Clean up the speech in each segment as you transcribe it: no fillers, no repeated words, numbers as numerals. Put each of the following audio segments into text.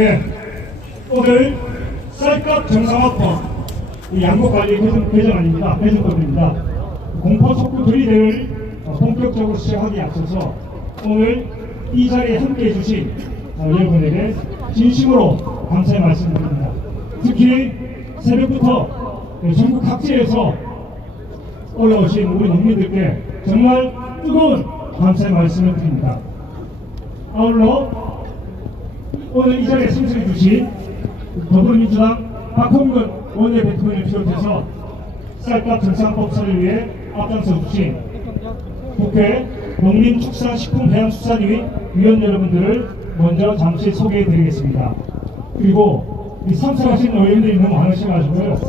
네, 오늘 쌀값 정상화법 양곡관리 개정안입니다. 개정법입니다. 공포촉구 들이대를 본격적으로 시작하기에 앞서서 오늘 이 자리에 함께해 주신 여러분에게 진심으로 감사의 말씀을 드립니다. 특히 새벽부터 전국 각지에서 올라오신 우리 농민들께 정말 뜨거운 감사의 말씀을 드립니다. 아울러 오늘 이 자리에 참석해 주신 더불어민주당 박홍근 원내대통령을 비롯해서 쌀값 정상법사를 위해 앞장서 주신 국회 농림축산식품해양수산위 위원 여러분들을 먼저 잠시 소개해 드리겠습니다. 그리고 이 참석하신 의원들이 너무 많으셔가지고요,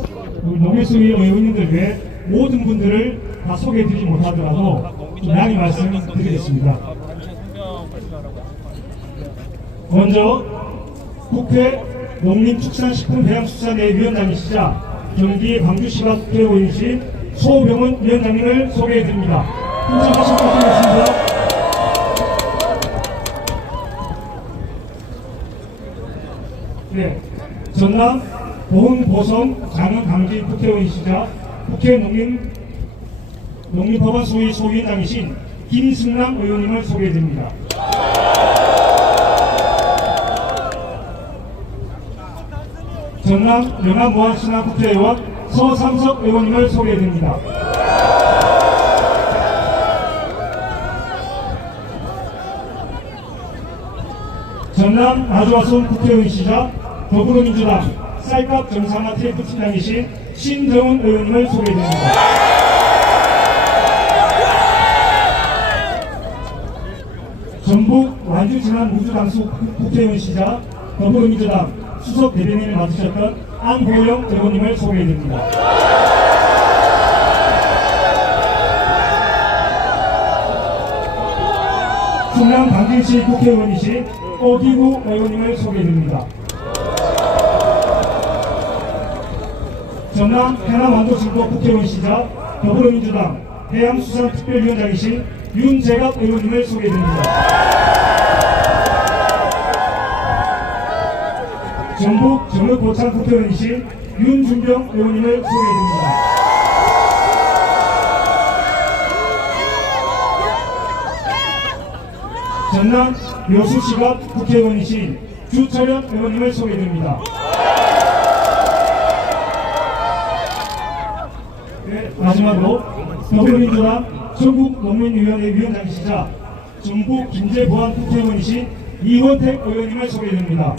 우리 농해수위 의원님들 외에 모든 분들을 다 소개해 드리지 못하더라도 좀 양해 말씀드리겠습니다. 먼저 국회 농림축산식품해양수산회 위원장이시자 경기 광주시가 국회의원이신 소병훈 위원장님을 소개해 드립니다. 인정하신 부탁드리겠습니다. 네, 전남 보흥보성 장흥강진 국회의원이시자 국회 농림법안 소위 소위원장이신 김승남 의원님을 소개해 드립니다. 전남 영암모안신항 국회의원 서삼석 의원님을 소개해 드립니다. 전남 나주화성 국회의원이시자 더불어민주당 쌀값 정상화 TF 팀장이신 신정훈 의원님을 소개해 드립니다. 전북 완주진안 우주당수 국회의원이시자 더불어민주당 수석 대변인을 맡으셨던 안호영 의원님을 소개해 드립니다. 충남 강진시 국회의원이신 오기구 의원님을 소개해 드립니다. 전남 해남 완도진도 국회의원이시자 더불어민주당 해양수산특별위원장이신 윤재갑 의원님을 소개해 드립니다. 전북 정읍고창 국회의원이신 윤준병 의원님을 소개해드립니다. 전남 여수시갑 국회의원이신 주철현 의원님을 소개해드립니다. 네, 마지막으로 더불어민주당 전국농민위원회 위원장이시자 전북 김제보안 국회의원이신 이원택 의원님을 소개해드립니다.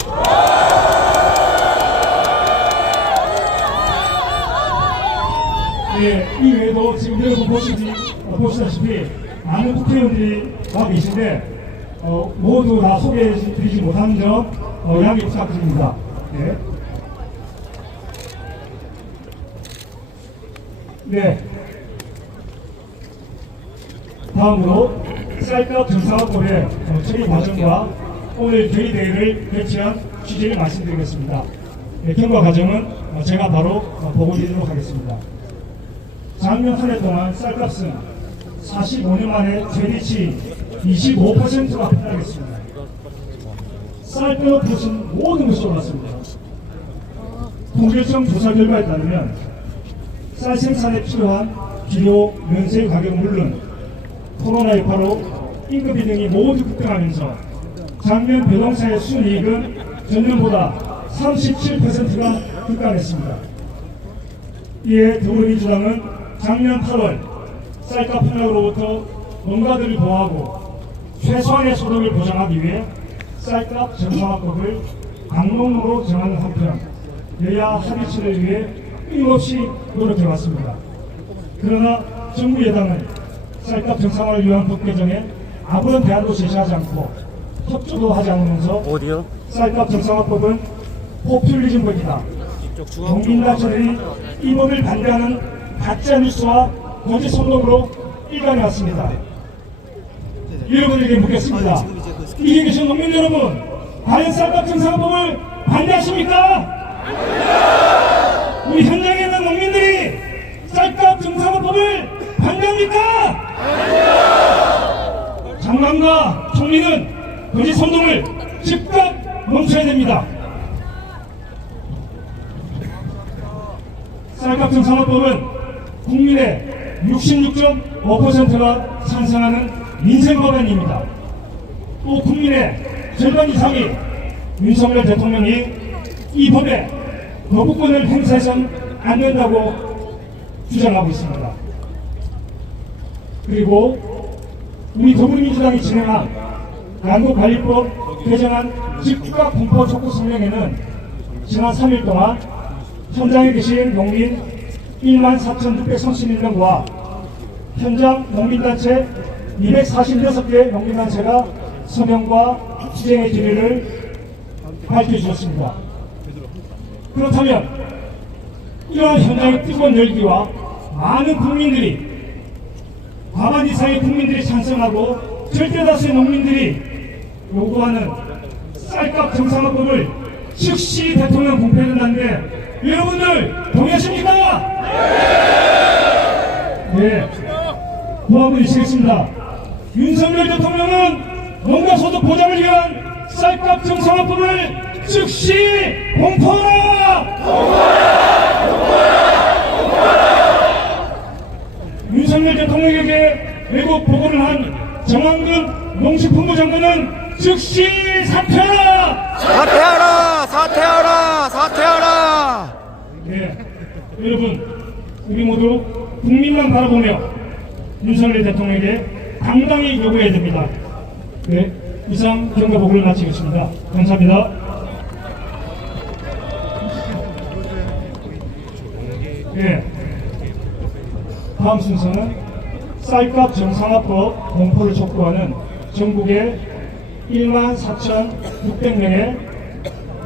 네, 이 외에도 지금 여러분 보시다시피 많은 국회의원들이 와 계신데 모두 다 소개해드리지 못하는 점 양해 부탁드립니다. 네. 네. 다음으로 쌀값 정상화법의 처리 과정과 오늘 결의대회를 개최한 취지를 말씀드리겠습니다. 네, 경과 과정은 제가 바로 보고드리도록 하겠습니다. 작년 한 해 동안 쌀값은 45년 만에 최대치 25%가 폭락했습니다. 쌀값은 모든 것이 올랐습니다. 통계청 조사 결과에 따르면 쌀 생산에 필요한 비료, 면세 가격은 물론 코로나19로 임금비 등이 모두 급등하면서 작년 벼농사의 순이익은 전년보다 37%가 급감했습니다. 이에 더불어민주당은 작년 8월 쌀값 폭락으로부터 농가들을 보호하고 최소한의 소득을 보장하기 위해 쌀값 정상화법을 당론으로 정하는 한편 여야 합의체를 위해 끊임없이 노력해왔습니다. 그러나 정부 여당은 쌀값 정상화를 위한 법 개정에 아무런 대안도 제시하지 않고 협조도 하지 않으면서 쌀값 정상화법은 포퓰리즘법이다, 농민단체들이 이 법을 반대하는 가짜뉴스와 거짓 선동으로 일관해왔습니다. 여러분에게 묻겠습니다. 이에 계신 농민 여러분, 과연 쌀값 정상화법을 반대하십니까? 우리 현장에 있는 농민들이 쌀값 정상화법을 반대합니까? 장관과 총리는 거짓 선동을 즉각 멈춰야 됩니다. 쌀값 정상화법은 국민의 66.5%가 찬성하는 민생법안입니다. 또 국민의 절반 이상이 윤석열 대통령이 이 법에 거부권을 행사해서는 안 된다고 주장하고 있습니다. 그리고 우리 더불어민주당이 진행한 양도관리법 개정안 즉각 공포 촉구 성명에는 지난 3일 동안 현장에 계신 농민 14,631명과 현장 농민단체 246개 농민단체가 서명과 투쟁의 기회를 밝혀주셨습니다. 그렇다면 이러한 현장의 뜨거운 열기와 많은 국민들이 과반 이상의 국민들이 찬성하고 절대다수의 농민들이 요구하는 쌀값 정상화법을 즉시 대통령 공표해준다는데 여러분들 동의하십니까? 네. 고함을 외치겠습니다. 윤석열 대통령은 농가소득 보장을 위한 쌀값 정상화법을 즉시 공포하라! 윤석열 대통령에게 외국 보고를 한 정황근 농식품부 장관은 즉시 사퇴하라! 사퇴하라! 사퇴하라! 사퇴하라! 네, 여러분, 우리 모두 국민만 바라보며 윤석열 대통령에게 당당히 요구해야 됩니다. 네, 이상 경과 보고를 마치겠습니다. 감사합니다. 네, 다음 순서는 쌀값 정상화법 공포를 촉구하는 전국의 14,600명의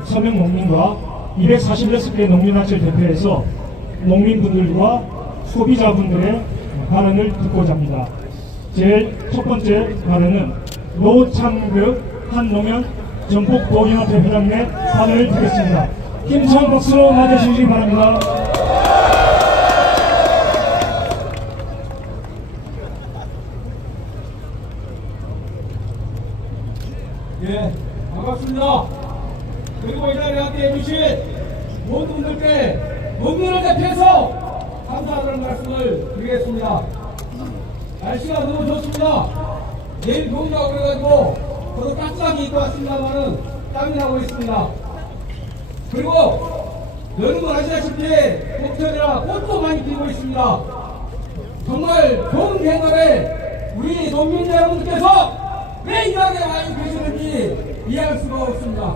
서명 농민과 246개 농민단체를 대표해서 농민분들과 소비자분들의 발언을 듣고자 합니다. 제일 첫 번째 발언은 노창극 한농협 전북도연합회 회장님의 발언을 듣겠습니다. 힘찬 박수로 맞아주시기 바랍니다. 예, 반갑습니다. 그리고 이 자리에 함께 해주신 모든 분들께 농민을 대표해서 감사하다는 말씀을 드리겠습니다. 날씨가 너무 좋습니다. 내일 비 온다고 그래가지고 저도 따뜻하게 입고 왔습니다만은 땀이 나고 있습니다. 그리고 여러분 아시다시피 봄철이라 꽃도 많이 피고 있습니다. 정말 좋은 계절에 우리 농민 여러분들께서 왜 이 자리에 와 계시는지 이해할 수가 없습니다.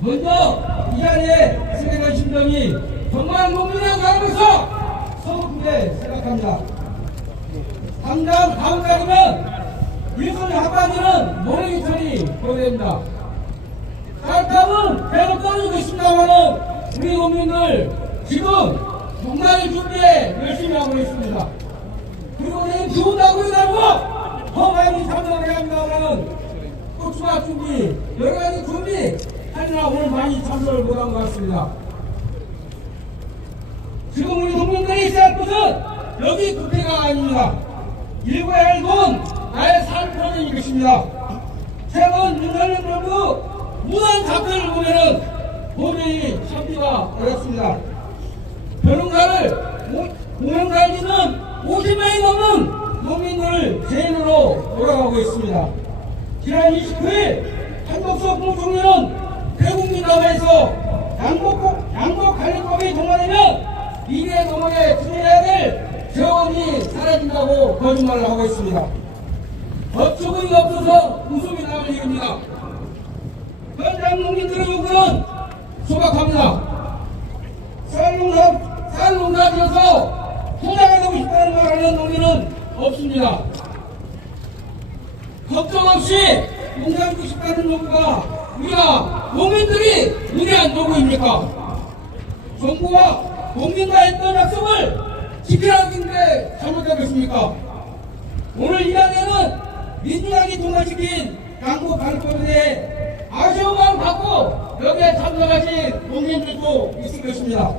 먼저 이 자리에 생각한 심정이 정말 농민이라고 하면서 서글프게 생각합니다. 당장 다음 달이면 일손 한마디는 모래기철이 보내됩니다. 쌀값은 계속 떨어지고 있습니다만은 우리 농민들 지금 농사를 준비에 열심히 하고 있습니다. 그리고 내일 비 온다고 해가지고 더 많이 참석을 해야 합니다만은 또 추가 준비, 여러 가지 준비 하느라 오늘 많이 참석을 못한 것 같습니다. 지금 우리 농민들이 있어야 할 것은 여기 국회가 아닙니다. 일구야 할 돈, 나의 삶 표현인 것입니다. 최근 윤석열 정부 무단 답변을 보면은 도저히 참기가 어렵습니다. 공영살기는 50명이 넘는 농민들 죄인으로 돌아가고 있습니다. 지난 29일 한국수 공총회는 대국민담회에서 양곡관리법이 통과되면 미래 농업에 투자해야 될 재원이 사라진다고 거짓말을 하고 있습니다. 법조문이 없어서 웃음이 나올 일입니다. 현장 농민들의 요구는 소박합니다. 쌀농사 지어서 투자하고 싶다는 말하는 농민은 없습니다. 걱정 없이 농사 짓고 싶다는 요구가 우리가 농민들이 위대한 요구입니까? 정부와 농민과 했던 약속을 지키라는데 잘못되겠습니까? 오늘 이 당에는 민주당이 통과시킨 양곡관리법에 대해 아쉬운 마음 갖고 여기에 참석하신 농민들도 있을 것입니다.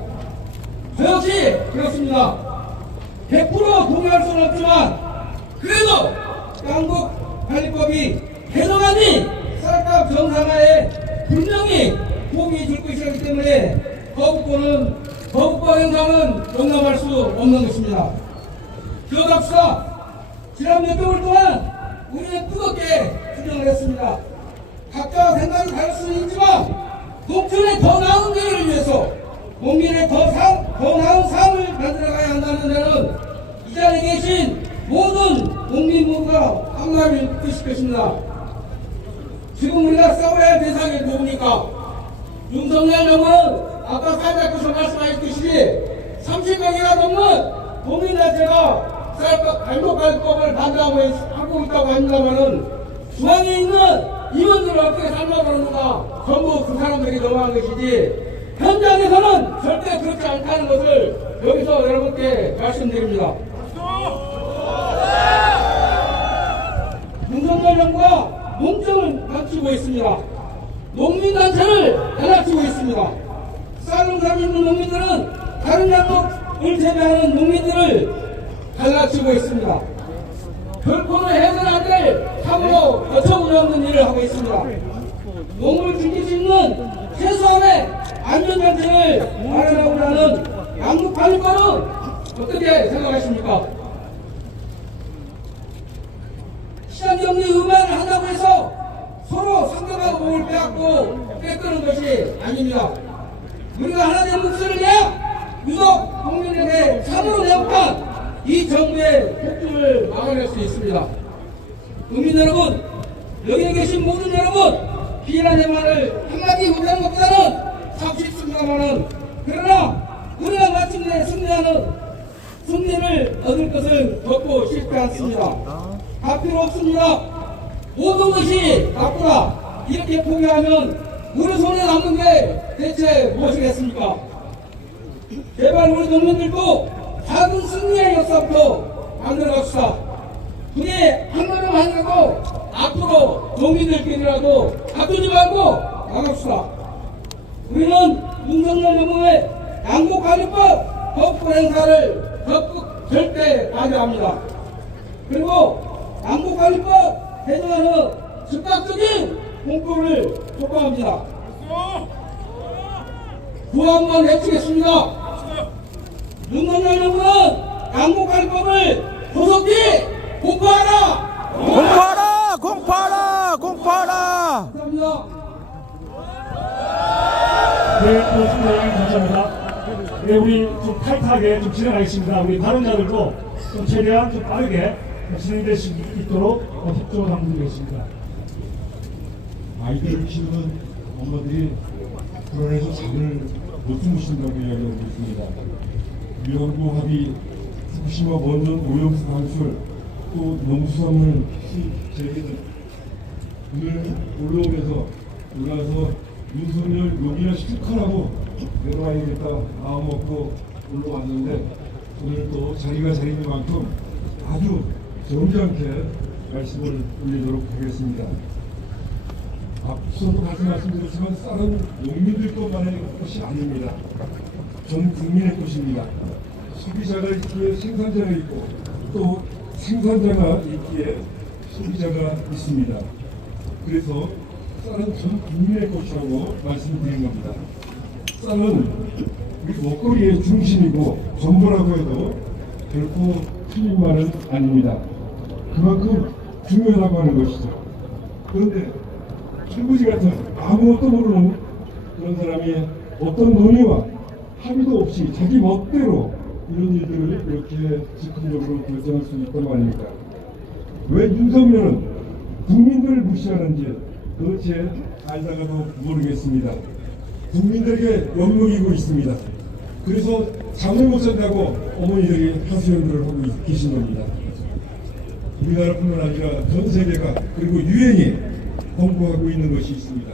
저 역시 그렇습니다. 100% 동의할 수는 없지만 그래도 양곡관리법이 개정안이 쌀값 정상화에 분명히 도움이 줄 것이기 때문에 거부권 행사는 용납할 수 없는 것입니다. 기억합시다. 지난 몇 개월 동안 우리는 뜨겁게 투쟁을 했습니다. 각자 생각이 다를 수는 있지만 농촌의 더 나은 미래를 위해서 국민의 더 나은 삶을 만들어가야 한다는 데는 이 자리에 계신 모든 국민 모두가 한마음일 것입니다. 지금 우리가 싸워야 할 대상이 누굽니까? 윤석열 정부는 아까 사회자께서 말씀하셨듯이 30명이나 넘는 국민단체가 갈목갈법을 반대하고 있다고 합니다만은 중앙에 있는 임원들을 어떻게 삶아보는가 전부 그 사람들이 넘어간 것이지 현장에서는 절대 그렇지 않다는 것을 여기서 여러분께 말씀드립니다. 윤석열 정부가 농정을 감추고 있습니다. 농민단체를 단합치고 있습니다. 쌀농사를 짓는 농민들은 다른 양목을 재배하는 농민들을 갈라치고 있습니다. 결코는 해서는 안 될 사고로 거쳐오지 없는 일을 하고 있습니다. 농을 지킬 수 있는 최소한의 안전장치를 마련하고 하는 양육관리권은 어떻게 생각하십니까? 시장정리 의무화를 한다고 해서 서로 상대방 몸을 빼앗고 뺏기는 것이 아닙니다. 우리가 하나 된 목소리를 내야 유독 국민에게 참으로 내역한 이 정부의 폭주를 막아낼 수 있습니다. 국민 여러분, 여기에 계신 모든 여러분, 비난의 말을 한마디 못하는 것보다는 참 쉽습니다만은 그러나 우리가 마침내 승리를 얻을 것을 겪고 싶지 않습니다. 다 필요 없습니다. 모든 것이 나쁘다 이렇게 포기하면 우리 손에 남는 게 대체 무엇이겠습니까? 제발 우리 농민들도 작은 승리의 역사부터 만들어갑시다. 그게 한 걸음 하더라도 앞으로 농민들끼리라도 다투지 말고 나갑시다. 우리는 윤석열 정부의 양국관리법 거부권 행사를 적극 절대 반대합니다. 그리고 양국관리법 개정안은 즉각적인 공포를 촉구합니다. 구한번 외치겠습니다. 윤석열 정부는 양국관리법을 조속히 공포하라! 공포하라! 공포하라! 공포하라! 감사합니다. 네, 고맙습니다. 감사합니다. 네, 우리 좀 타이트하게 좀 진행하겠습니다. 우리 발언자들도 좀 최대한 좀 빠르게 진행될 수 있도록 협조를 한번 드리겠습니다. 아이들을 키우는 엄마들이 불안해서 잠을 못 주무신다고 이야기하고 있습니다. 위안부 합의, 후쿠시마 원전 오염수 방출, 또 농수산물 재배는 오늘 올라와서 윤석열 욕이나 시축하라고 내려와야겠다 마음 먹고 올라왔는데 오늘 또 자리가 자리인 만큼 아주 점잖게 말씀을 올리도록 하겠습니다. 앞서도 다시 말씀드렸지만 쌀은 농민들뿐만의 것이 아닙니다. 전 국민의 것입니다. 소비자가 있기에 생산자가 있고 또 생산자가 있기에 소비자가 있습니다. 그래서 쌀은 전 국민의 것이라고 말씀드린 겁니다. 쌀은 우리 먹거리의 중심이고 전부라고 해도 결코 틀린 말은 아닙니다. 그만큼 중요하다고 하는 것이죠. 그런데 철부지 같은 아무것도 모르는 그런 사람이 어떤 논의와 합의도 없이 자기 멋대로 이런 일들을 이렇게 즉흥적으로 결정할 수 있단 말입니까? 왜 윤석열은 국민들을 무시하는지 도대체 알다가도 모르겠습니다. 국민들에게 엿먹이고 있습니다. 그래서 잠을 못 잔다고 어머니들이 하소연들을 하고 계신 겁니다. 우리나라뿐만 아니라 전 세계가 그리고 유엔이 공부하고 있는 것이 있습니다.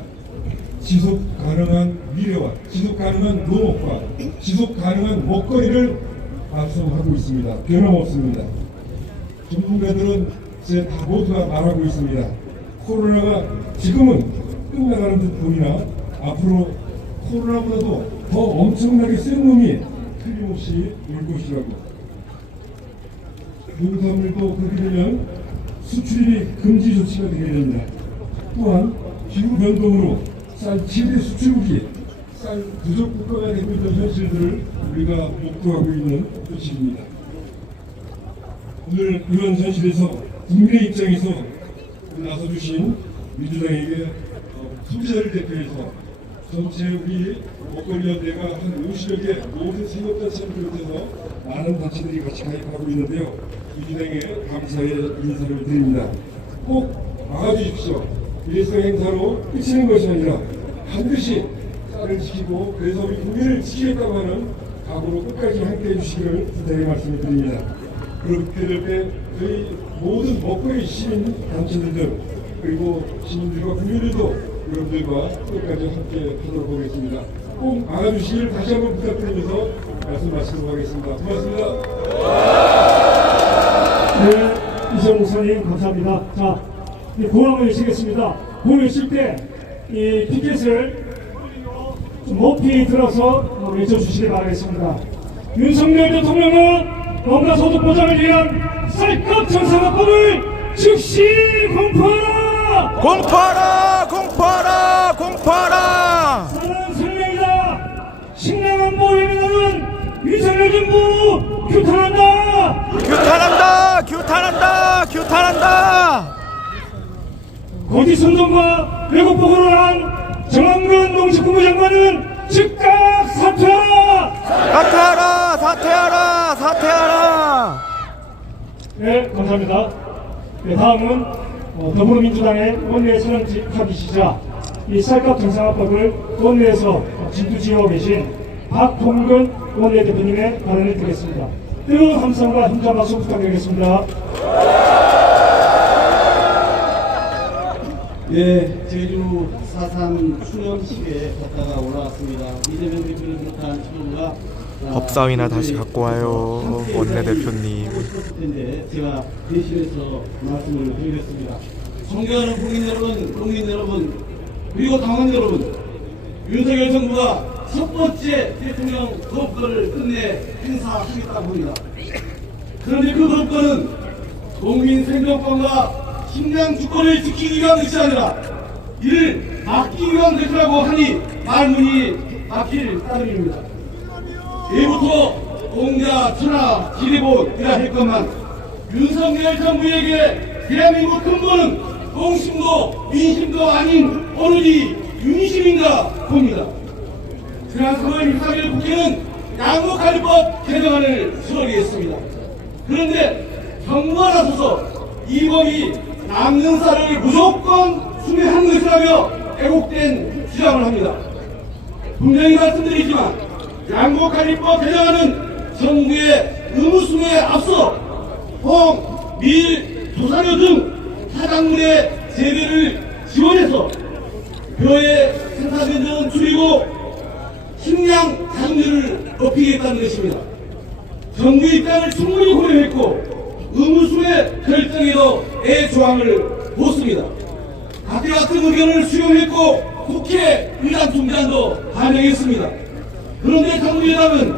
지속 가능한 미래와 지속 가능한 농업과 지속 가능한 먹거리를 말씀하고 있습니다. 변함없습니다. 전문가들은 이제 다 모두가 말하고 있습니다. 코로나가 지금은 끝나가는 듯 보이나 앞으로 코로나보다도 더 엄청나게 센 놈이 틀림없이 올 것이라고. 농산물도 그렇게 되면 수출입이 금지 조치가 되게 됩니다. 또한 기후변동으로 쌀 7대 수출국이 쌀 부족 국가가 되고 있는 현실들을 우리가 목도하고 있는 현실입니다. 오늘 이런 현실에서 국민의 입장에서 나서주신 민주당에게 소비자를 대표해서 전체 우리 먹거리연대가 한 50여 개 모든 생업단체를 비롯해서 많은 단체들이 같이 가입하고 있는데요. 민주당에 감사의 인사를 드립니다. 꼭 막아주십시오. 일회성 행사로 끝이는 것이 아니라 반드시 쌀을 지키고 그래서 우리 국민을 지키겠다고 하는 각오로 끝까지 함께해 주시기를 부탁의 말씀을 드립니다. 그렇게 될 때 저희 모든 먹거리 시민 단체들 그리고 시민들과 국민들도 여러분들과 끝까지 함께 하도록 하겠습니다. 꼭 막아주시기를 다시 한번 부탁드리면서 말씀 마치도록 하겠습니다. 고맙습니다. 네, 이성 목사님 감사합니다. 자, 구호를 외치겠습니다. 구호를 외칠 때 이 피켓을 좀 높이 들어서 외쳐주시기 바라겠습니다. 윤석열 대통령은 원가 소득 보장을 위한 쌀값 정상화법을 즉시 공포하라! 공포하라 공포하라 공포하라. 쌀은 생명이다. 식량 안보 예민하는 윤석열 정부 규탄한다. 규탄한다 규탄한다 규탄한다. 고지 선동과 왜곡 보고를 한 정황근 농식품부 장관은 즉각 사퇴하라! 사퇴하라 사퇴하라 사퇴하라. 네, 감사합니다. 네, 다음은 더불어민주당의 원내 사령탑이시자 이 쌀값 정상화법을 원내에서 진두지휘하고 계신 박동근 원내대표님의 발언을 드리겠습니다. 뜨거운 함성과 힘찬 박수 부탁드리겠습니다. 예, 제주 4.3 추념식에 갔다가 올라왔습니다. 이재명 대표를 비롯한 지도부가 법사위나 다시 갖고 와요 원내대표님. 텐데 제가 대신해서 말씀을 드리겠습니다. 존경하는 국민 여러분, 그리고 당원 여러분, 윤석열 정부가 첫 번째 대통령 거부권을 끝내 행사하겠다고 합니다. 그런데 그 거부권은 국민 생존권과 식량 주권을 지키기 위한 것이 아니라 이를 막기 위한 것이라고 하니 말문이 막힐 따름입니다. 예부터 공자, 천하, 지리본이라 했건만 윤석열 정부에게 대한민국 근본은 공심도 민심도 아닌 오로지 윤심인가 봅니다. 지난 3월 24일 국회는 양곡관리법 개정안을 처리했습니다. 그런데 정부가 나서서 이 법이 남는 쌀을 무조건 수매한 것이라며 애국된 주장을 합니다. 분명히 말씀드리지만 양곡관리법 개정안은 정부의 의무수매에 앞서 홍, 밀, 조사료 등 타작물의 재배를 지원해서 벼의 생산 면적은 줄이고 식량 자금률을 높이겠다는 것입니다. 정부 입장을 충분히 고려했고 의무수의 결정에도 애조항을 뒀습니다. 각계 같은 의견을 수용했고 국회 의장총장도 반영했습니다. 그런데 정부여당은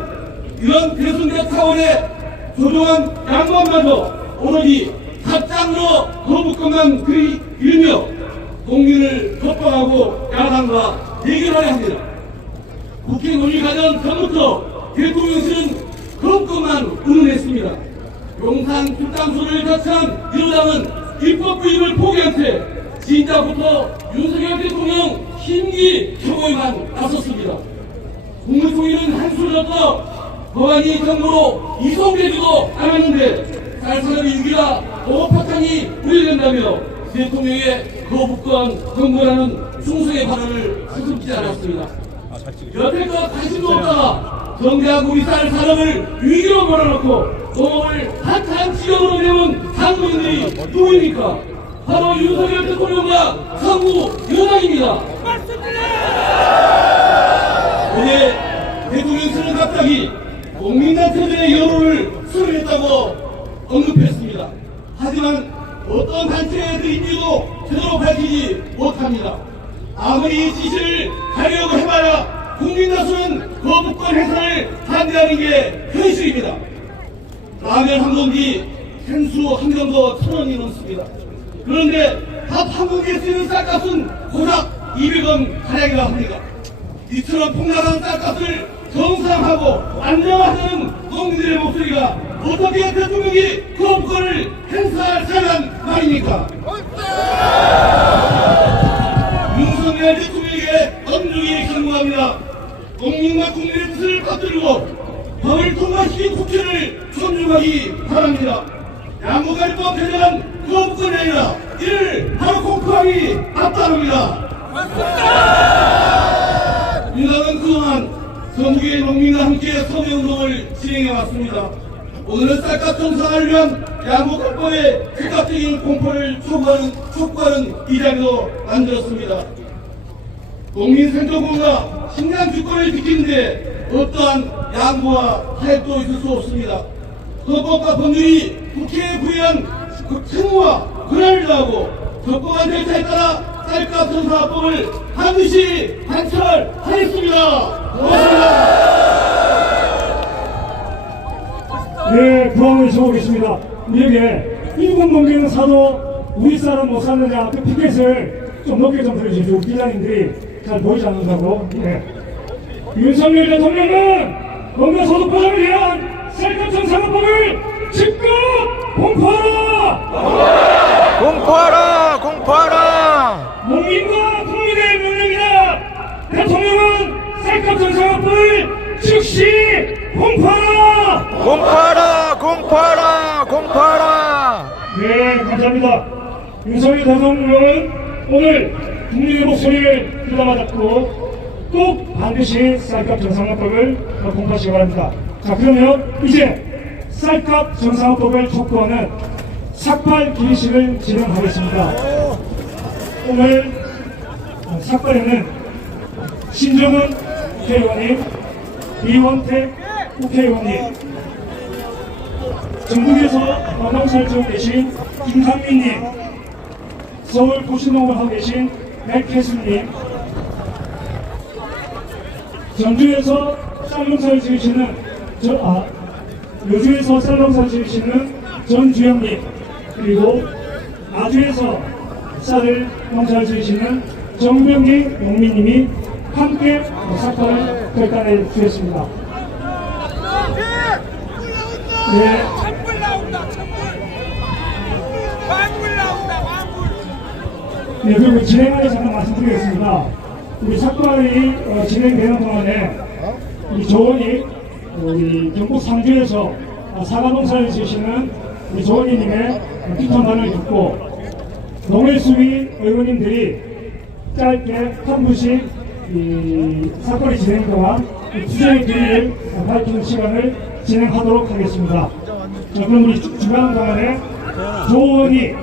이런 배순대 차원의 조정안 양반마저 오로지 가짜로 거부권만 일며 국민을 협박하고 야당과 대결하려 합니다. 국회 논의 과정 전부터 대통령실은 거부권만 운운했습니다. 용산 출장소를 자처한 민주당은 입법 부임을 포기한 채 진짜부터 윤석열 대통령 심기 혐오에만 나섰습니다. 국무총리는 한술 졌어 법안이 정부로 이송되지도 않았는데 쌀사람 일기가 오파탄이 우려된다며 대통령의 거부권 경고라는 충성의 발언을 수습지 않았습니다. 여태껏 관심도 없다가 정작 우리 쌀 사람을 위기로 몰아넣고 농업을 핫한 지역으로 내온 당국인들이 누구입니까? 바로 윤석열 대통령과 정부 여당입니다. 어제 대통령실은 갑자기 국민단체들의 여론을 수렴했다고 언급했습니다. 하지만 어떤 단체들인지도 제대로 밝히지 못합니다. 아무리 지시를 하려고 해봐야 국민다수는 거부권 해산을 반대하는 게 현실입니다. 라면 한 공기, 생수 한 병도 1,000원이 넘습니다. 그런데 밥 한 공기에 쓰는 쌀값은 고작 200원 가량이라 합니다. 이처럼 폭락한 쌀값을 정상하고 안정화하는 농민들의 목소리가 어떻게 대통령이 그 업권을 행사할 사람 말입니까? 윤석열 대통령에게 엄중히 경고합니다. 국민과 국민의 뜻을 받들고 법을 통과시킨 국회를 존중하기 바랍니다. 양국관리법 개정안 그 업권이 아니라 이를 바로 공포하기 앞다릅니다. 민당은 그동안 전국의 농민과 함께 서명운동을 진행해왔습니다. 오늘은 쌀값 정상화를 위한 양국관리법의 즉각적인 공포를 촉구하는 이 자리도 만들었습니다. 농민 생존권과 식량 주권을 지키는데 어떠한 양보와 타협도 있을 수 없습니다. 헌법과 법률이 국회에 부여한 그 책무와 권한을 다하고 적법한 절차에 따라 쌀값 정상화법을 반드시 관철하겠습니다. 고맙습니다. 네, 구황을 적어보겠습니다. 우리에게 일본 농민은 사도 우리 사람 못 사느냐 그 피켓을 좀 높게 좀 들어주십시오. 기자님들이 잘 보이지 않는다고. 네. 윤석열 대통령은 농가 소득 보장을 위한 쌀값 정상화법을 즉각 공포하라! 공포하라! 공포하라! 농민과 국민의 명령이다. 대통령은 쌀값 정상화법을 즉시 공포하라! 공포하라! 공포하라! 공포하라! 네, 감사합니다. 윤석열 대통령은 오늘 국민의 목소리를 들어맞았고 꼭 반드시 쌀값 정상화법을 공포하시기 바랍니다. 자, 그러면 이제 쌀값 정상화법을 촉구하는 삭발 기식을 진행하겠습니다. 오늘 삭발에는 신정은 국회의원님, 이원택 국회의원님, 전국에서 농사를 지고 계신 김상민님, 서울 고시농을 하고 계신 백혜수님, 전주에서 쌀농사를 지으시는 여주에서 쌀농사를 지으시는 전주영님, 그리고 아주에서 쌀을 농사를 지으시는 정병기 농민님이 함께 삭발을 결단해 주셨습니다. 네. 찬물 나온다, 찬물. 광물 나온다, 광물. 네, 그리고 진행안에 잠깐 말씀드리겠습니다. 우리 삭발이 진행되는 동안에 우리 조원이 우리 경북 상주에서 사과농사를 지으시는 우리 조원이님의 비판만을 듣고 농해수위 의원님들이 짧게 한 분씩 이 사건이 진행 동안 투쟁의 길이를 밝히는 시간을 진행하도록 하겠습니다. 자, 그럼 우리 주간 동안에 조원이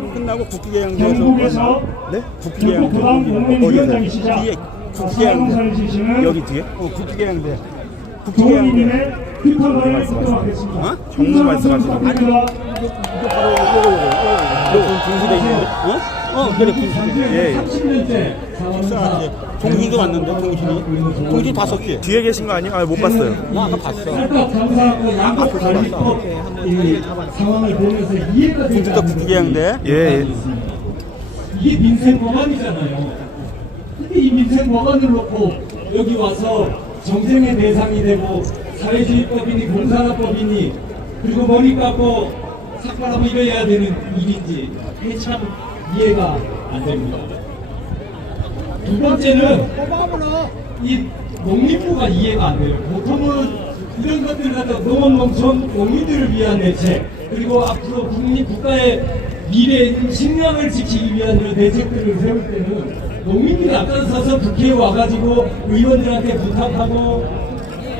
경북에서 경북 부담 농민위원장이시자 사과농사를 지으시는 여기 뒤에? 국회의원대. 조원이님의 비판만을 듣도록 하겠습니다. 정문 말씀하시는 부탁드립니다. 중수대 있는데? 그래, 중수대. 예, 예. 30년째 동신도 왔는데, 동신 봤었지? 뒤에 계신 거 아니에요? 아, 못 봤어요. 나 아까 봤어. 쌀값 정상화 양국관리법 이 상황을 보면서 이해가 되지 국도 않는 국회의원대. 예, 예. 이게 민생 법안이잖아요. 근데 이 민생 법안을 놓고 여기 와서 정쟁의 대상이 되고 사회주의법이니 공산화법이니 그리고 머리 깎고 삭발하고 이래야 되는 일인지 이게 참 이해가 안 됩니다. 두 번째는 이 농림부가 이해가 안 돼요. 보통은 이런 것들을 갖다 농업농촌 농민들을 위한 대책 그리고 앞으로 국가의 미래인 식량을 지키기 위한 이런 대책들을 세울 때는 농민들이 앞장서서 국회에 와가지고 의원들한테 부탁하고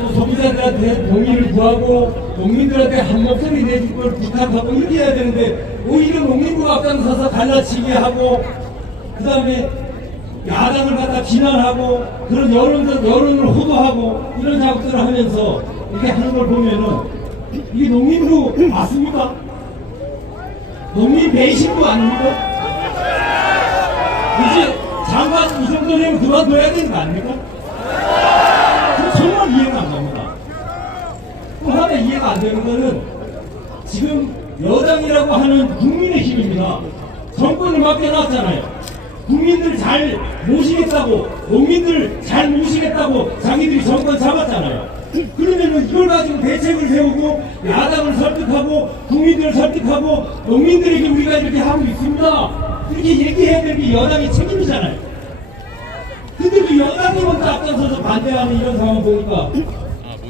또 소비자들한테 동의를 구하고 농민들한테 한 목소리 내줄 걸 부탁하고 이렇게 해야 되는데 오히려 농민부가 앞장서서 갈라치게 하고 그 다음에 야당을 갖다 비난하고 그런 여론을 호도하고 이런 작업들을 하면서 이렇게 하는 걸 보면은 이게 농민부 맞습니까? 농민 배신부 아닙니까? 이제 장관 이 정도 되면 그만둬야 되는 거 아닙니까? 정말 이해가 안 갑니다. 또 하나 이해가 안 되는 거는 지금 여당이라고 하는 국민의힘입니다. 정권을 맡겨놨잖아요. 국민들 잘 모시겠다고, 농민들 잘 모시겠다고 자기들이 정권 잡았잖아요. 그러면은 이걸 가지고 대책을 세우고 야당을 설득하고 국민들을 설득하고 농민들에게 우리가 이렇게 하고 있습니다. 이렇게 얘기해야 될 게 여당의 책임이잖아요. 근데 그 여당이 먼저 앞장서서 반대하는 이런 상황 보니까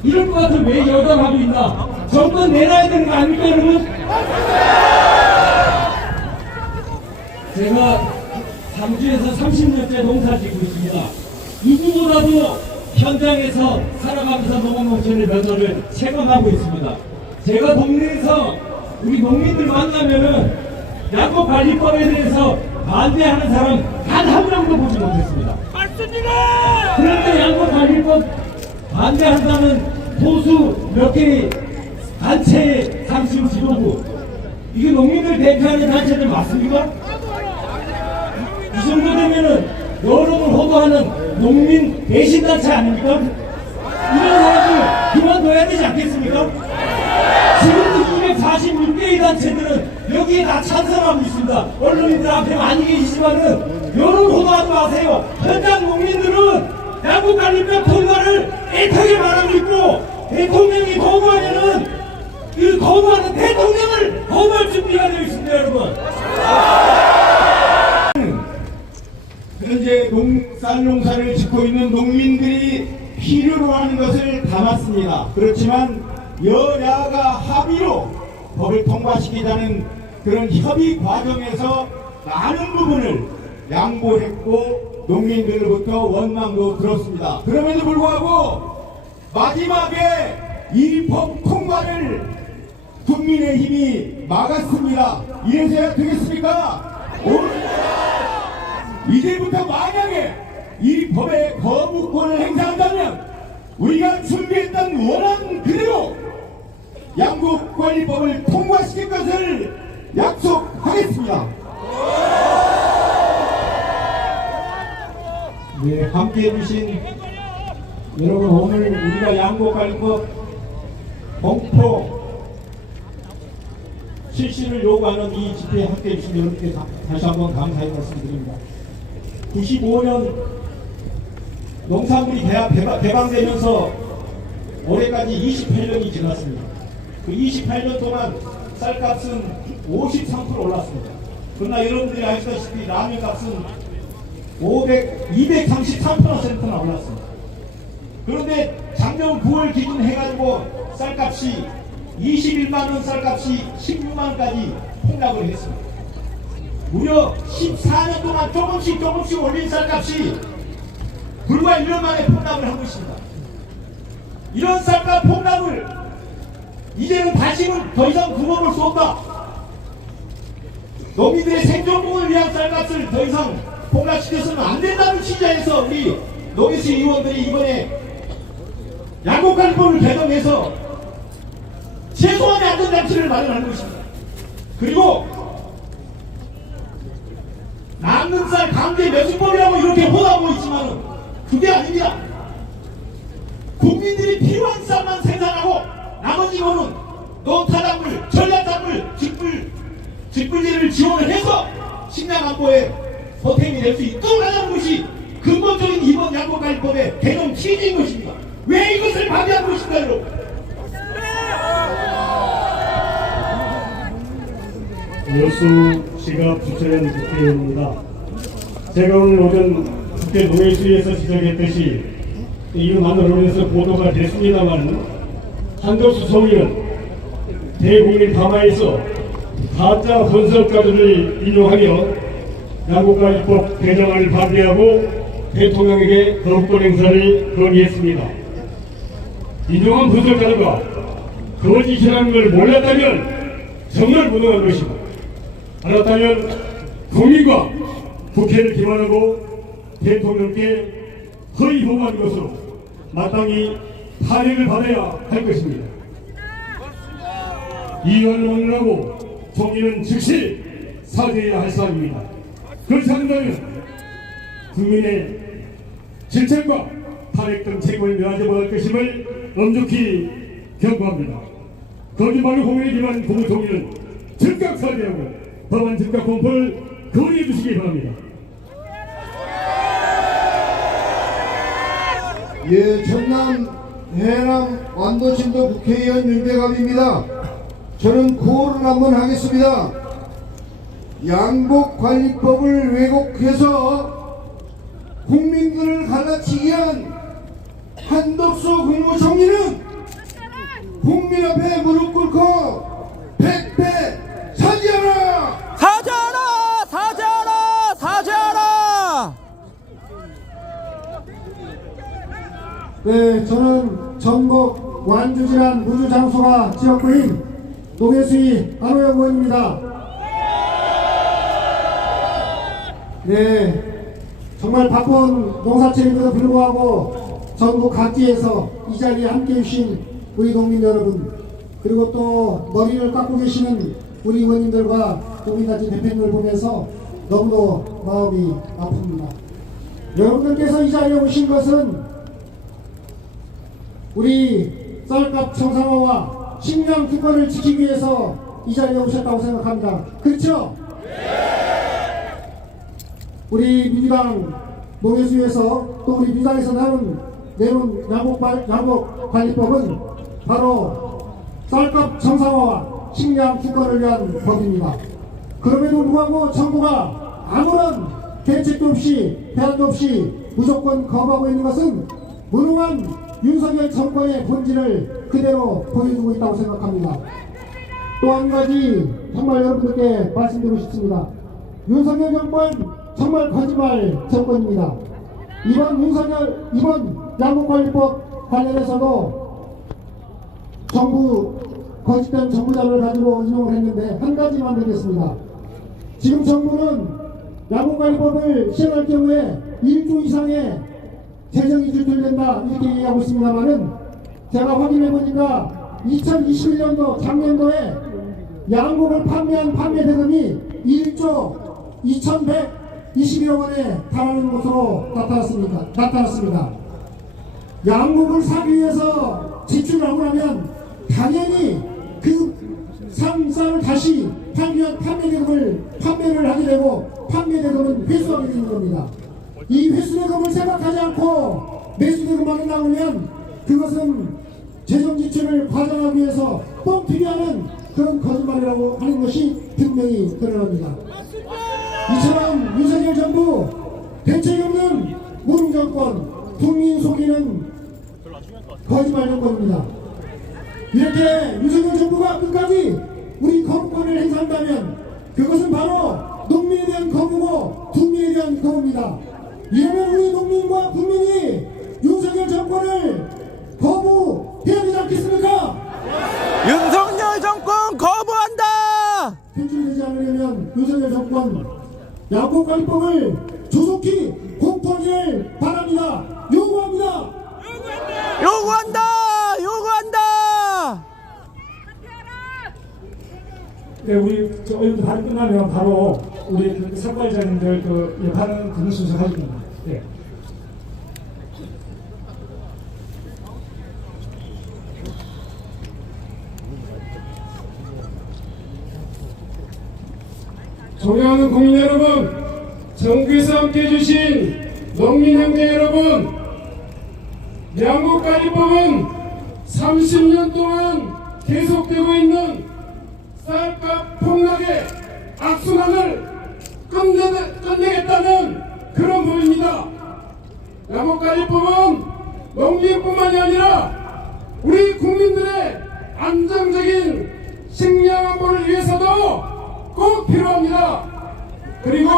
이럴 것 같으면 왜 여당하고 있나? 정권 내놔야 되는 거 아닙니까, 여러분? 제가 상주에서 30년째 농사 짓고 있습니다. 누구보다도 현장에서 살아가면서 농업농촌의 변화를 체감하고 있습니다. 제가 동네에서 우리 농민들 만나면은 양곡관리법에 대해서 반대하는 사람 단 한 명도 보지 못했습니다. 맞습니다. 그런데 양곡관리법 반대한다는 보수 몇 개의 단체의 상승 지도부, 이게 농민들 대표하는 단체들 맞습니까? 이 정도 되면은 여론을 호도하는 농민 배신단체 아닙니까? 이런 사람들 그만둬야 되지 않겠습니까? 지금도 246개의 단체들은 여기에 다 찬성하고 있습니다. 언론인들 앞에 많이 계시지만은 여론 호도하지 마세요. 현장 농민들은 양곡관리법 통과를 애타게 말하고 있고, 대통령이 거부하면은 그 거부하는 대통령을 거부할 준비가 되어 있습니다, 여러분. 현재 농사를 짓고 있는 농민들이 필요로 하는 것을 담았습니다. 그렇지만 여야가 합의로 법을 통과시키자는 그런 협의 과정에서 많은 부분을 양보했고 농민들로부터 원망도 들었습니다. 그럼에도 불구하고 마지막에 이 법 통과를 국민의힘이 막았습니다. 이래서야 되겠습니까? 이제부터 만약에 이 법의 거부권을 행사한다면 우리가 준비했던 원안 그대로 양곡관리법을 통과시킬 것을 약속하겠습니다. 네, 함께해 주신 여러분, 오늘 우리가 양곡관리법 공포 실시를 요구하는 이 집회에 함께해 주신 여러분께 다시 한번 감사의 말씀드립니다. 95년 농산물이 개방되면서 올해까지 28년이 지났습니다. 그 28년 동안 쌀값은 53% 올랐습니다. 그러나 여러분들이 아시다시피 라면값은 233%나 올랐습니다. 그런데 작년 9월 기준 해가지고 쌀값이 21만원 쌀값이 16만원까지 폭락을 했습니다. 무려 14년 동안 조금씩 올린 쌀값이 불과 1년 만에 폭락을 하고 있습니다. 이런 쌀값 폭락을 이제는 다시는 더 이상 굽어볼 수 없다. 농민들의 생존권을 위한 쌀값을 더 이상 폭락시켜서는 안 된다는 취지에서 우리 노회수 의원들이 이번에 양곡관리법을 개정해서 최소한의 안전장치를 마련하는 것입니다. 그리고 남는 쌀 강제 매수법이라고 이렇게 호도하고 있지만은 그게 아닙니다. 국민들이 필요한 쌀만 생산하고 나머지 거는 농타작물, 전략작물, 직불제를 지원을 해서 식량 안보에 보탬이 될 수 있도록 하는 것이 근본적인 이번 양곡관리법의 개정 취지인 것입니다. 왜 이것을 반대하는 것인가, 여러분? 여수 시갑 주최한 국회의원입니다. 제가 오늘 오전 국회 농해수위에서 지적했듯이 이런 언론에서 보도가 됐습니다만 한덕수 소위는 대국민 담화에서 가짜 분석가들을 인용하며 양곡관리법 개정을 반대하고 대통령에게 거부권 행사를 건의했습니다. 인용한 분석가들과 거짓이라는 걸 몰랐다면 정말 무능한 것이고, 알았다면 국민과 국회를 기만하고 대통령께 허위 보고한 것으로 마땅히 탄핵을 받아야 할 것입니다. 이혼을 막느라고 총리는 즉시 사죄해야 할 사안입니다. 그렇지 않는다면 국민의 질책과 탄핵 등 책임을 면하지 못할 것임을 엄격히 경고합니다. 거짓말을 공연에 기만 국무총리는 즉각 사죄하고 법안 즉각 공포를 건의해 주시기 바랍니다. 예, 전남 해남 완도신도 국회의원 윤대갑입니다. 저는 구호를 한번 하겠습니다. 양곡관리법을 왜곡해서 국민들을 갈라치기 위한 한덕수 국무총리는 국민 앞에 무릎 꿇고 100배 사죄하라! 사죄하라! 사죄하라! 사죄하라! 네, 저는 전북 완주질환 무주장소가 지역구인 노계수위 안호영 의원입니다. 네, 정말 바쁜 농사철임에도 불구하고 전국 각지에서 이 자리에 함께해 주신 우리 농민 여러분, 그리고 또 머리를 깎고 계시는 우리 의원님들과 국민단체 대표님을 보면서 너무도 마음이 아픕니다. 여러분들께서 이 자리에 오신 것은 우리 쌀값 정상화와 식량 주권을 지키기 위해서 이 자리에 오셨다고 생각합니다. 그렇죠? 우리 민주당 농해수에서 또 우리 민주당에서 내놓은 양곡관리법은 바로 쌀값 정상화와 식량 주권을 위한 법입니다. 그럼에도 불구하고 정부가 아무런 대책도 없이 대안도 없이 무조건 거부하고 있는 것은 무능한 윤석열 정권의 본질을 그대로 보여주고 있다고 생각합니다. 또 한 가지 정말 여러분들께 말씀드리고 싶습니다. 윤석열 정권 정말 거짓말 정권입니다. 이번 양곡관리법 관련해서도 거짓된 정부 자료를 가지고 인용을 했는데 한 가지만 드리겠습니다. 지금 정부는 양곡관리법을 시행할 경우에 1조 이상의 재정이 줄출된다 이렇게 얘기하고 있습니다만은 제가 확인해 보니까 2021년도 작년도에 양곡을 판매한 판매 대금이 1조 2,121억 원에 달하는 것으로 나타났습니다. 양곡을 사기 위해서 지출하고 나면 당연히 그 쌀을 다시 팔기 위한 판매를 하게 되고 판매대금은 회수하게 되는 겁니다. 이 회수대금을 생각하지 않고 매수대금만 나오면 그것은 재정지출을 과장하기 위해서 뻥튀기 하는 그런 거짓말이라고 하는 것이 분명히 드러납니다. 이처럼 윤석열 정부 대책이 없는 무능정권, 국민 속이는 거짓말 정권입니다. 이렇게 윤석열 정부가 끝까지 우리 거부권을 행사한다면 그것은 바로 농민에 대한 거부고 국민에 대한 거부입니다. 이러면 우리 농민과 국민이 윤석열 정권을 거부해야 되지 않겠습니까? 윤석열 정권 거부한다! 폐지되지 않으려면 윤석열 정권 양곡관리법을 조속히 공포하기를 바랍니다. 요구합니다. 요구한다! 요구한다! 네, 우리 의원들 발언 끝나면 바로 우리 사과의장님들 발언 듣는 순서 하겠습니다. 네. 존경하는 국민 여러분, 정부에서 함께 해주신 농민 형제 여러분, 양곡관리법은 30년 동안 계속되고 있는 쌀값 폭락의 악순환을 끝내겠다는 그런 법입니다. 양곡관리법은 농민뿐만이 아니라 우리 국민들의 안정적인 식량 안보를 위해서도 꼭 필요합니다. 그리고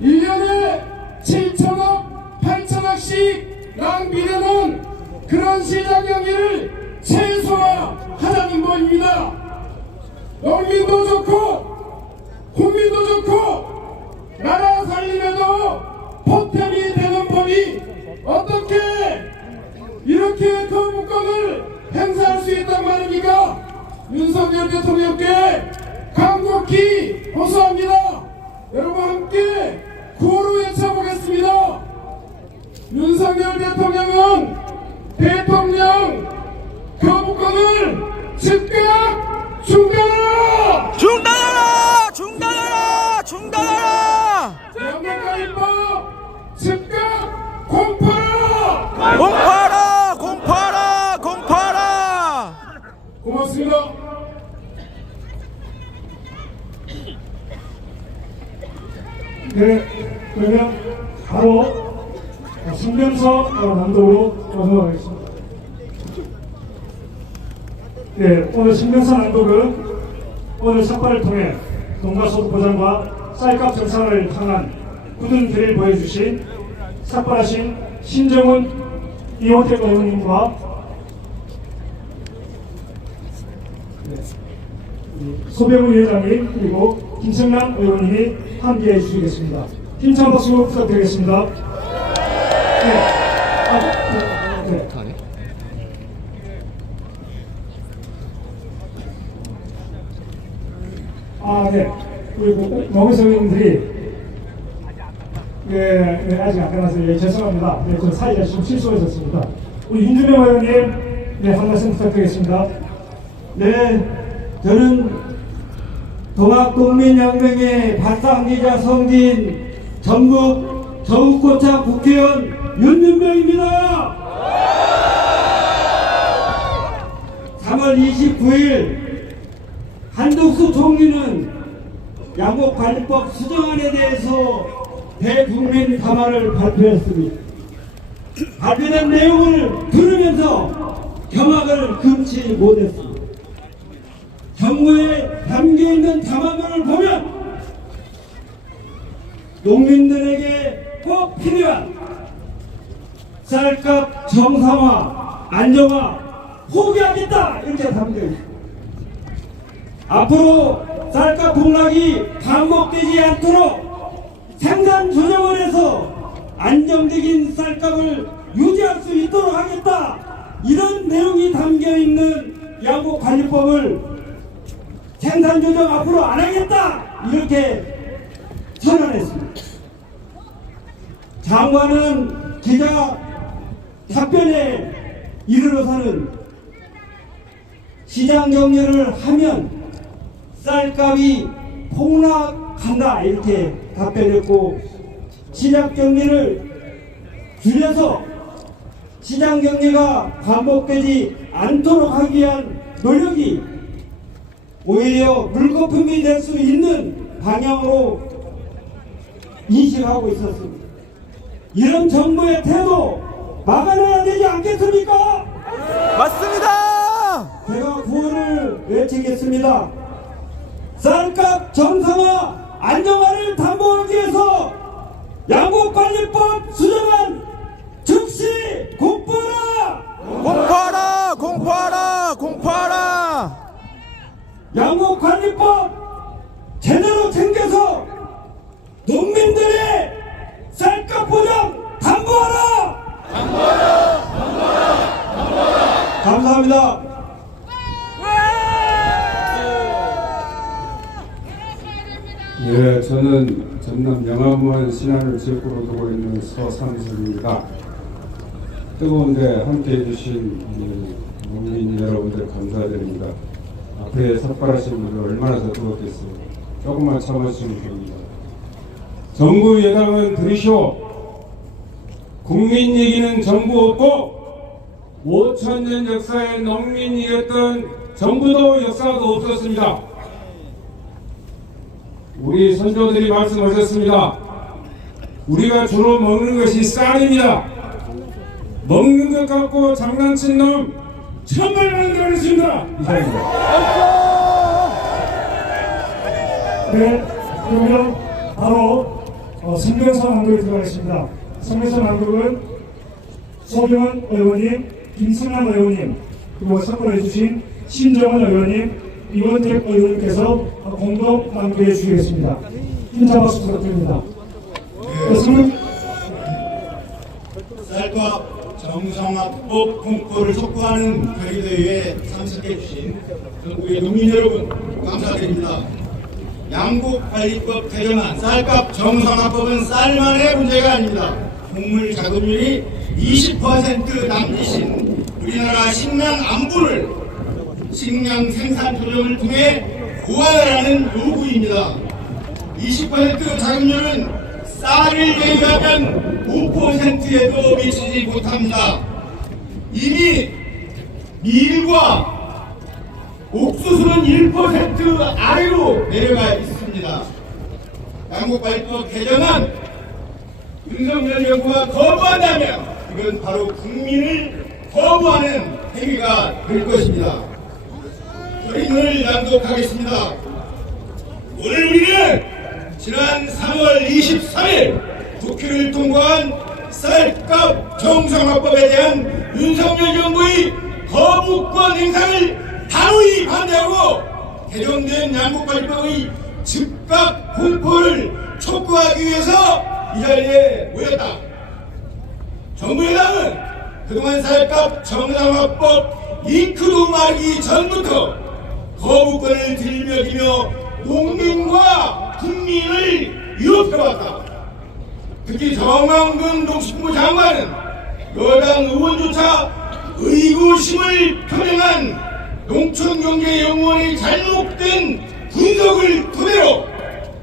1년에 7천억, 8천억씩 낭비되는 그런 시장 경기를 최소화하자는 법입니다. 농민도 좋고 국민도 좋고 나라 살림에도 보탬이 되는 법이 어떻게 이렇게 거부권을 행사할 수 있단 말입니까? 윤석열 대통령께 강력히 호소합니다. 여러분 함께 구호로 외쳐보겠습니다. 윤석열 대통령은 대통령 거부권을 즉각 중단하라! 중단하라! 중단하라! 중단하라! 양곡관리법 즉각 공포하라! 네, 그러면 바로 성명서 낭독으로 넘어가겠습니다. 네, 오늘 성명서 낭독은 오늘 삭발을 통해 농가 소득 보장과 쌀값 정상화를 향한 굳은 길을 보여주신 삭발하신 신정훈 이호택 의원님과 소병훈 위원장님 그리고 김성남 의원님이 함께해 주시겠습니다. 힘찬 박수 부탁드리겠습니다. 네. 네. 네. 그리고 농에서 의원님들이 아직 안 끝났어요. 죄송합니다. 저 사이가 좀 실수가 있었습니다. 우리 윤주명 의원님, 한 말씀 부탁드리겠습니다. 네, 저는 동학국민혁명의 발상기자 성진 전국 저우고창 국회의원 윤준명입니다. 3월 29일 한덕수 총리는 양곡관리법 수정안에 대해서 대국민 담화를 발표했습니다. 발표된 내용을 들으면서 경악을 금치 못했습니다. 정부에 담겨있는 담화문을 보면 농민들에게 꼭 필요한 쌀값 정상화, 안정화 포기하겠다 이렇게 담겨있습니다. 앞으로 쌀값 폭락이 반복되지 않도록 생산 조정을 해서 안정적인 쌀값을 유지할 수 있도록 하겠다 이런 내용이 담겨있는 양곡관리법을 생산 조정 앞으로 안 하겠다 이렇게 선언했습니다. 장관은 기자 답변에 이르러서는 시장 경제를 하면 쌀값이 폭락한다 이렇게 답변했고 시장 경제를 줄여서 시장 경제가 반복되지 않도록 하기 위한 노력이 오히려 물거품이 될 수 있는 방향으로 인식하고 있었습니다. 이런 정부의 태도 막아내야 되지 않겠습니까? 맞습니다. 제가 구호를 외치겠습니다. 쌀값 정상화 안정화를 담보하기 위해서 양곡관리법 수정안 즉시 공포하라! 공포하라! 공포하라! 공포하라! 양곡관리법 제대로 챙겨서 농민들의 쌀값 보장 담보하라! 감사합니다. 네, 저는 전남 영암원 신안을 지역구로 두고 있는 서삼순입니다. 뜨거운데 함께해 주신 농민 여러분들 감사드립니다. 앞에 삭발하신 분들 얼마나 더 뜨겁겠어요. 조금만 참아주시면 됩니다. 정부 여당은 들으시오. 국민 얘기는 정부 없고 5,000년 역사의 농민이었던 정부도 역사도 없었습니다. 우리 선조들이 말씀하셨습니다. 우리가 주로 먹는 것이 쌀입니다. 먹는 것 갖고 장난친 놈 천벌 만들어냈습니다. 이상입니다. 네, 그러면 바로 성명서 낭독에 들어가겠습니다. 성명서 낭독은 소병훈 의원님, 김성남 의원님, 그리고 삭발해 주신 신정훈 의원님, 이원택 의원님께서 공동 낭독해 주시겠습니다. 힘찬 박수 부탁드립니다. 쌀값 정상화법 공포를 촉구하는 결의대회에 참석해 주신 전국의 농민 여러분 감사드립니다. 양곡관리법 개정안 쌀값 정상화법은 쌀만의 문제가 아닙니다. 곡물 자급률이 20% 남기신 우리나라 식량 안보를 식량 생산 조정을 통해 보완하라는 요구입니다. 20% 자급률은 쌀을 제외하면 5%에도 미치지 못합니다. 이미 밀과 옥수수는 1% 아래로 내려가 있습니다. 양국발법 개정안 윤석열 정부가 거부한다면 이건 바로 국민을 거부하는 행위가 될 것입니다. 결의문을 낭독하겠습니다. 오늘 우리는 지난 3월 23일 국회를 통과한 쌀값 정상화법에 대한 윤석열 정부의 거부권 행사를 단호히 반대하고 개정된 양국발법의 즉각 공포를 촉구하기 위해서 이 자리에 모였다. 정부 여당은 그동안 쌀값 정상화법 잉크도 마르기 전부터 거부권을 들먹이며 농민과 국민을 위협해왔다. 특히 정황근 농식품부 장관은 여당 의원조차 의구심을 표명한 농촌경제연구원의 잘못된 분석을 토대로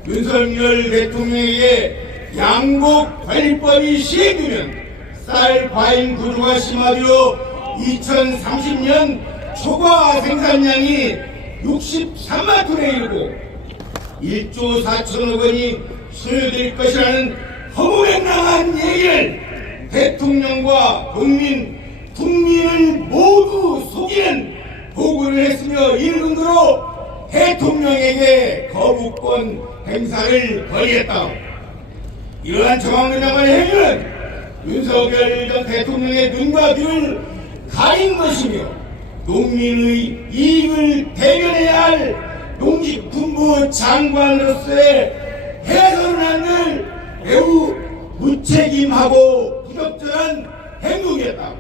윤석열 대통령에게 양곡관리법이 시행되면 쌀 과잉 구조가 심화되어 2030년 초과 생산량이 63만 톤에 이르고 1조 4천억 원이 소요될 것이라는 허무맹랑한 얘기를 대통령과 국민을 모두 속이는 보고를 했으며 이를 근거로 대통령에게 거부권 행사를 벌이했다. 이러한 정황근 장관의 행위는 윤석열 전 대통령의 눈과 귀를 가린 것이며 농민의 이익을 대변해야 할 농식품부 장관으로서의 해서는 안 될 매우 무책임하고 부적절한 행동이었다.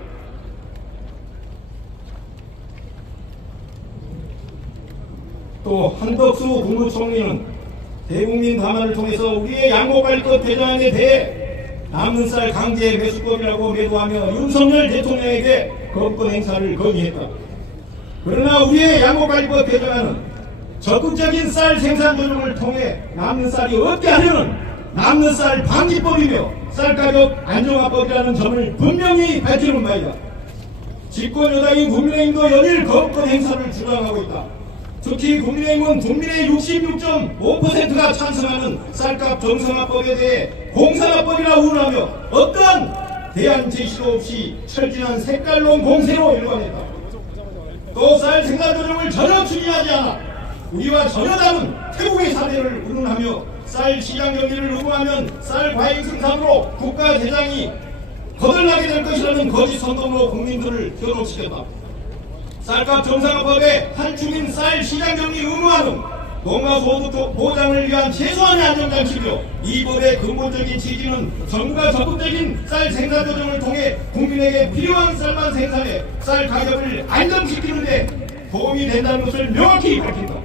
또 한덕수 국무총리는 대국민 담화를 통해서 우리의 양곡관리법 개정안에 대해 남는 쌀 강제 매수법이라고 매도하며 윤석열 대통령에게 거부권 행사를 건의했다. 그러나 우리의 양곡관리법 개정안은 적극적인 쌀 생산 조정을 통해 남는 쌀이 없게 하려는 남는 쌀 방지법이며 쌀가격 안정화법이라는 점을 분명히 밝히는 바이다. 집권 여당인 국민의힘도 연일 거부권 행사를 주장하고 있다. 특히 국민의힘은 국민의 66.5%가 찬성하는 쌀값 정상화법에 대해 공산화법이라 우울하며 어떠한 대안 제시도 없이 철진한 색깔론 공세로 일관했다. 또 쌀 생산 조정을 전혀 추진하지 않아 우리와 전혀 다른 태국의 사례를 운운하며 쌀 시장 경기를 의구하면 쌀 과잉 생산으로 국가 재정이 거덜나게 될 것이라는 거짓 선동으로 국민들을 현혹시켰다. 쌀값 정상화법에 한축인 쌀 시장 경기 의무화는 농가 소득 보장을 위한 최소한의 안정장치이며 이 법의 근본적인 취지는 정부가 적극적인 쌀 생산 조정을 통해 국민에게 필요한 쌀만 생산해 쌀 가격을 안정시키는 데 도움이 된다는 것을 명확히 밝힌다.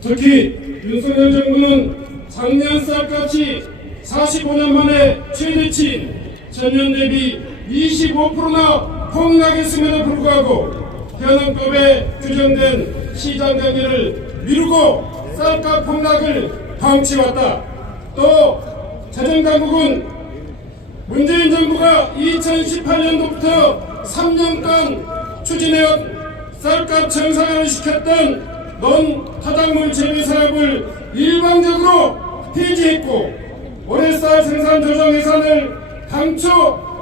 특히 윤석열 정부는 작년 쌀값이 45년 만에 최대치인 전년 대비 25%나 폭락했음에도 불구하고 현행법에 규정된 시장 경기를 미루고 쌀값 폭락을 방치해왔다. 또 재정당국은 문재인 정부가 2018년도부터 3년간 추진해온 쌀값 정상화를 시켰던 논타작물 재배 사업을 일방적으로 폐지했고 올해 쌀 생산 조정 예산을 당초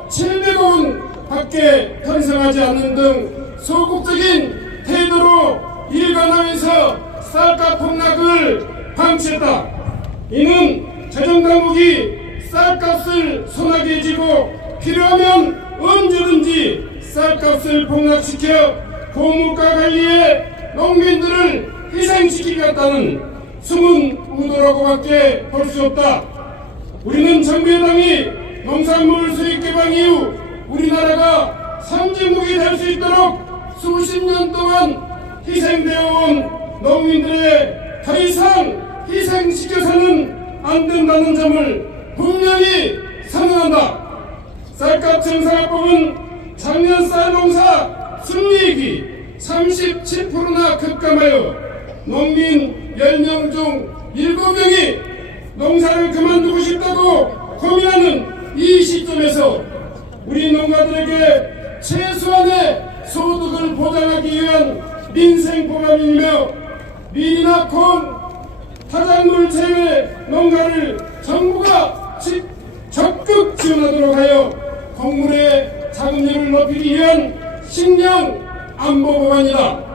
700억 원 밖에 편성하지 않는 등 소극적인 태도로 일관하면서 쌀값 폭락을 방치했다. 이는 재정당국이 쌀값을 소나게 지고 필요하면 언제든지 쌀값을 폭락시켜 고물가 관리에 농민들을 희생시키겠다는 숨은 의도라고밖에 볼 수 없다. 우리는 정부 여당이 농산물 수입 개방 이후 우리나라가 선진국이 될 수 있도록 수십 년 동안 희생되어 온 농민들의 더 이상 희생시켜서는 안 된다는 점을 분명히 선언한다. 쌀값 정상화법은 작년 쌀 농사 순이익이 37%나 급감하여 농민 10명 중 7명이 농사를 그만두고 싶다고 고민하는 이 시점에서 우리 농가들에게 최소한의 소득을 보장하기 위한 민생보감이며 밀이나 콩, 타작물 제외 농가를 정부가 적극 지원하도록 하여 곡물의 자급률을 높이기 위한 식량 안보 법안이다.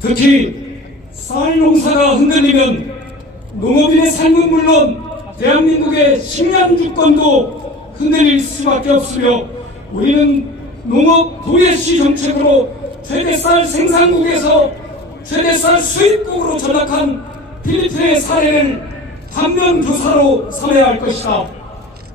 특히 쌀 농사가 흔들리면 농업인의 삶은 물론 대한민국의 식량 주권도 흔들릴 수밖에 없으며 우리는 농업 도외시 정책으로 최대 쌀 생산국에서 최대 쌀 수입국으로 전락한 필리핀의 사례를 반면 교사로 삼아야 할 것이다.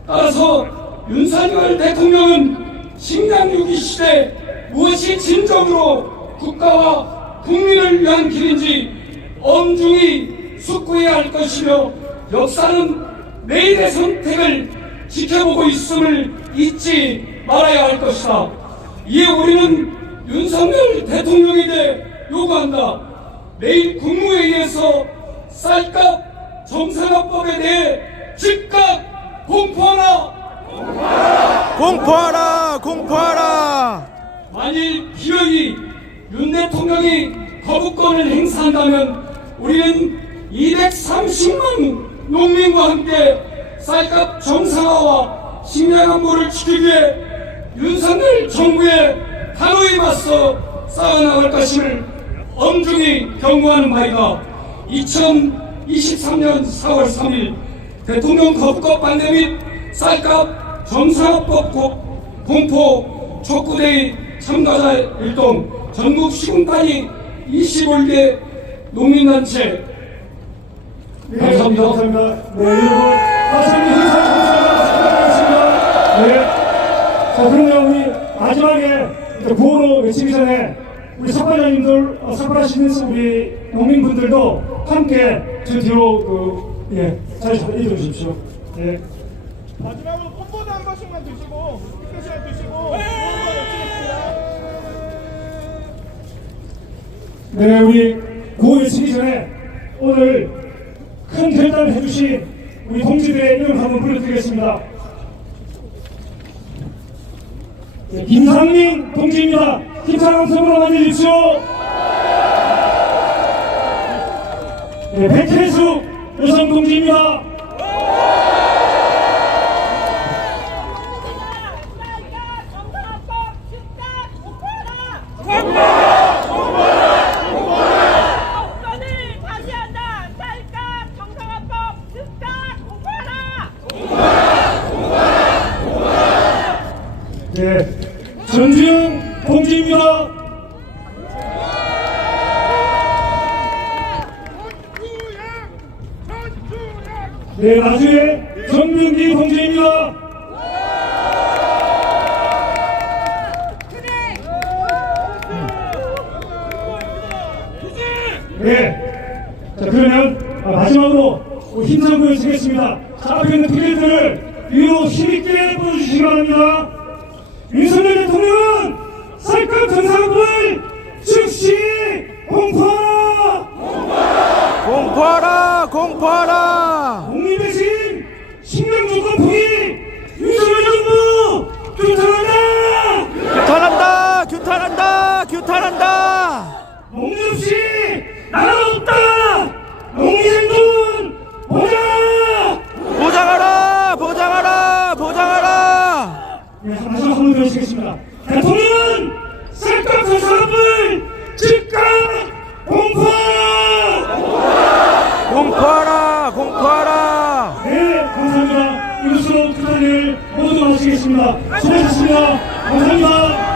따라서 윤석열 대통령은 식량 위기 시대 무엇이 진정으로 국가와 국민을 위한 길인지 엄중히 숙고해야 할 것이며 역사는 내일의 선택을 지켜보고 있음을 잊지 말아야 할 것이다. 이에 우리는 윤석열 대통령에게 요구한다. 내일 국무회의에서 쌀값 정상화법에 대해 즉각 공포하라! 공포하라! 공포하라! 만일 기어이 윤 대통령이 거부권을 행사한다면 우리는 230만 농민과 함께 쌀값 정상화와 식량 안보를 지키기 위해 윤석열 정부에 단호히 맞서 싸워나갈 것임을 엄중히 경고하는 바이다. 2023년 4월 3일 대통령 거부권 반대 및 쌀값 정상화법 공포 촉구대의 참가자 일동 전국 시군단위 21개 농민단체 감사합니다. 감사합니다. 네, 여러분, 다시 감사드리겠습니다. 네. 자, 그러면 우리 마지막에 구호로 외치기 전에 우리 석발장님들, 석발하시는 우리 농민분들도 함께 저 뒤로 자리 잡아주십시오 주십시오. 네. 마지막으로 콤보도 한 번씩만 드시고 식사 시간 드시고 네, 우리 구호 외치기 전에 오늘 큰 결단을 해주신 우리 동지들의 이름 한번 불러드리겠습니다. 네, 김상민 동지입니다. 김상민 선으로 만나주십시오. 네, 백혜숙 여성 동지입니다. 네, 전주영 동지입니다. 네, 나주의 정민기 동지입니다. 네, 자 그러면 마지막으로 힘찬 보여 드리겠습니다. 자, 앞에 있는 피켓들을 위로 힘있게 보여주시기 바랍니다. 윤석열 대통령은 쌀값 정상화법을 즉시 공포하라! 공포하라! 공포하라! 국민 대신 식량 조건 포기 윤석열 정부 규탄한다! 규탄한다! 규탄한다! 규탄한다! 농민 없이 나라 없다! 농민생존 보장하라! 보장하라! 보장하라! 보장하라! 네, 마지막 한번 더 하시겠습니다. 대통령은 쌀값 정상화법을 즉각 공포하라! 공포하라! 공포하라! 네, 감사합니다. 이것으로 규탄을 모두 마치겠습니다. 수고하셨습니다. 감사합니다.